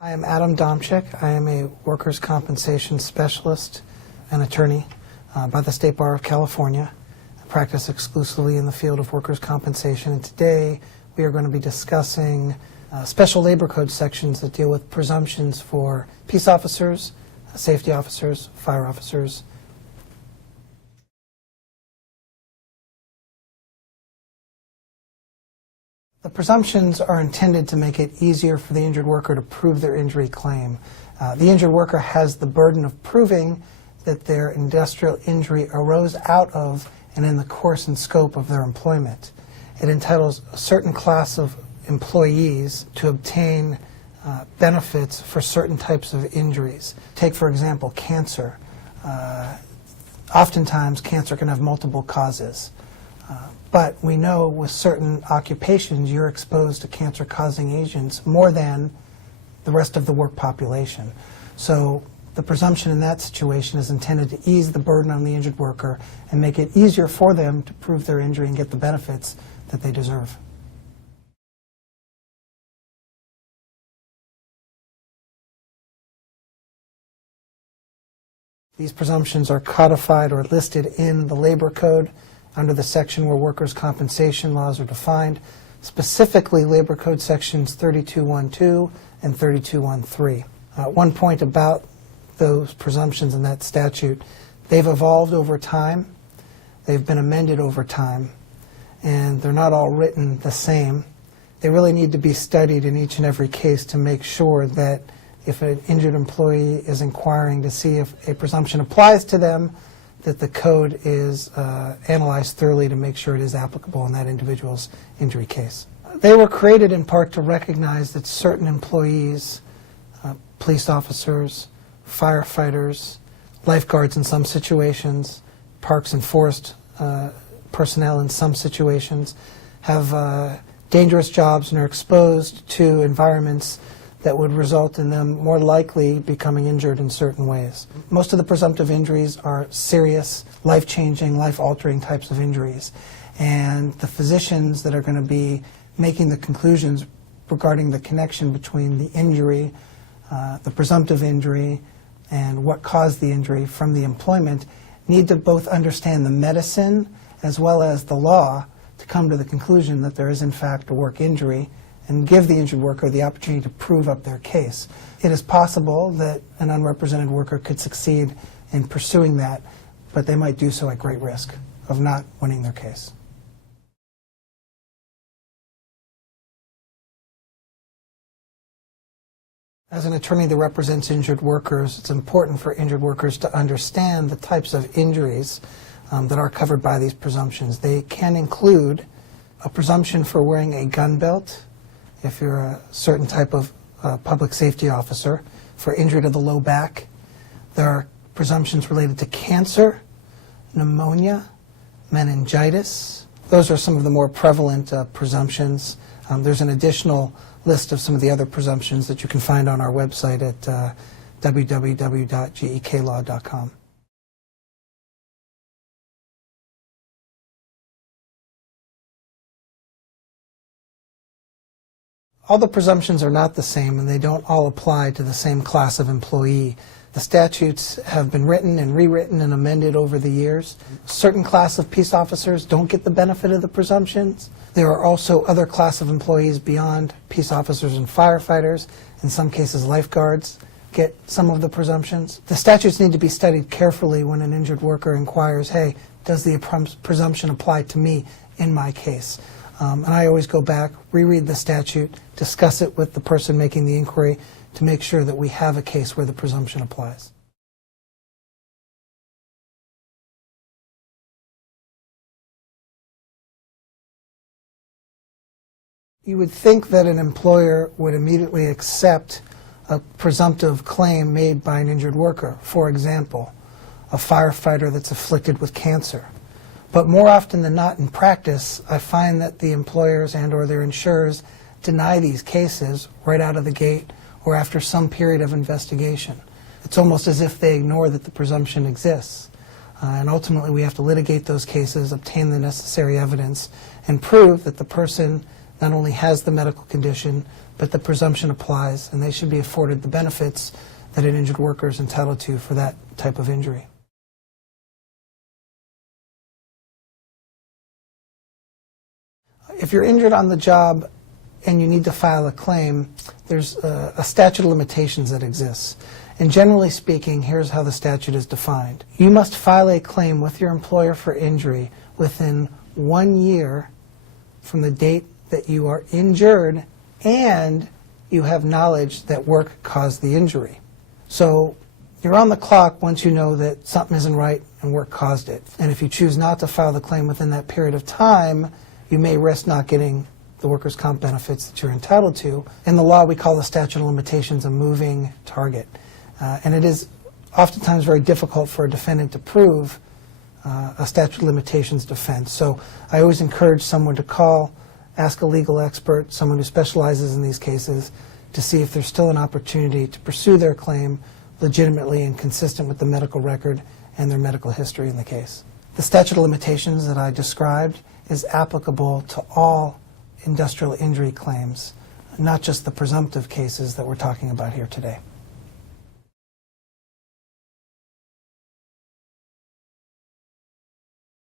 I am Adam Dombchik. I am a workers' compensation specialist and attorney by the State Bar of California. I practice exclusively in the field of workers' compensation, and today we are going to be discussing special labor code sections that deal with presumptions for peace officers, safety officers, fire officers. The presumptions are intended to make it easier for the injured worker to prove their injury claim. The injured worker has the burden of proving that their industrial injury arose out of and in the course and scope of their employment. It entitles a certain class of employees to obtain benefits for certain types of injuries. Take, for example, cancer. Oftentimes, cancer can have multiple causes. But we know with certain occupations you're exposed to cancer-causing agents more than the rest of the work population. So the presumption in that situation is intended to ease the burden on the injured worker and make it easier for them to prove their injury and get the benefits that they deserve. These presumptions are codified or listed in the Labor Code under the section where workers' compensation laws are defined, specifically Labor Code sections 3212 and 3213. One point about those presumptions in that statute, they've evolved over time, they've been amended over time, and they're not all written the same. They really need to be studied in each and every case to make sure that if an injured employee is inquiring to see if a presumption applies to them, that the code is analyzed thoroughly to make sure it is applicable in that individual's injury case. They were created in part to recognize that certain employees, police officers, firefighters, lifeguards in some situations, parks and forest personnel in some situations, have dangerous jobs and are exposed to environments that would result in them more likely becoming injured in certain ways. Most of the presumptive injuries are serious, life-changing, life-altering types of injuries. And the physicians that are going to be making the conclusions regarding the connection between the injury, the presumptive injury, and what caused the injury from the employment need to both understand the medicine as well as the law to come to the conclusion that there is in fact a work injury and give the injured worker the opportunity to prove up their case. It is possible that an unrepresented worker could succeed in pursuing that, but they might do so at great risk of not winning their case. As an attorney that represents injured workers, it's important for injured workers to understand the types of injuries that are covered by these presumptions. They can include a presumption for wearing a gun belt, if you're a certain type of public safety officer, for injury to the low back. There are presumptions related to cancer, pneumonia, meningitis. Those are some of the more prevalent presumptions. There's an additional list of some of the other presumptions that you can find on our website at www.geklaw.com. All the presumptions are not the same, and they don't all apply to the same class of employee. The statutes have been written and rewritten and amended over the years. A certain class of peace officers don't get the benefit of the presumptions. There are also other class of employees beyond peace officers and firefighters. In some cases, lifeguards get some of the presumptions. The statutes need to be studied carefully when an injured worker inquires, hey, does the presumption apply to me in my case? And I always go back, reread the statute, discuss it with the person making the inquiry to make sure that we have a case where the presumption applies. You would think that an employer would immediately accept a presumptive claim made by an injured worker. For example, a firefighter that's afflicted with cancer. But more often than not in practice, I find that the employers and or their insurers deny these cases right out of the gate or after some period of investigation. It's almost as if they ignore that the presumption exists. And ultimately we have to litigate those cases, obtain the necessary evidence, and prove that the person not only has the medical condition, but the presumption applies, and they should be afforded the benefits that an injured worker is entitled to for that type of injury. If you're injured on the job and you need to file a claim, there's a statute of limitations that exists. And generally speaking, here's how the statute is defined. You must file a claim with your employer for injury within 1 year from the date that you are injured and you have knowledge that work caused the injury. So you're on the clock once you know that something isn't right and work caused it. And if you choose not to file the claim within that period of time, you may risk not getting the workers' comp benefits that you're entitled to. In the law, we call the statute of limitations a moving target. And it is oftentimes very difficult for a defendant to prove a statute of limitations defense. So I always encourage someone to call, ask a legal expert, someone who specializes in these cases, to see if there's still an opportunity to pursue their claim legitimately and consistent with the medical record and their medical history in the case. The statute of limitations that I described is applicable to all industrial injury claims, not just the presumptive cases that we're talking about here today.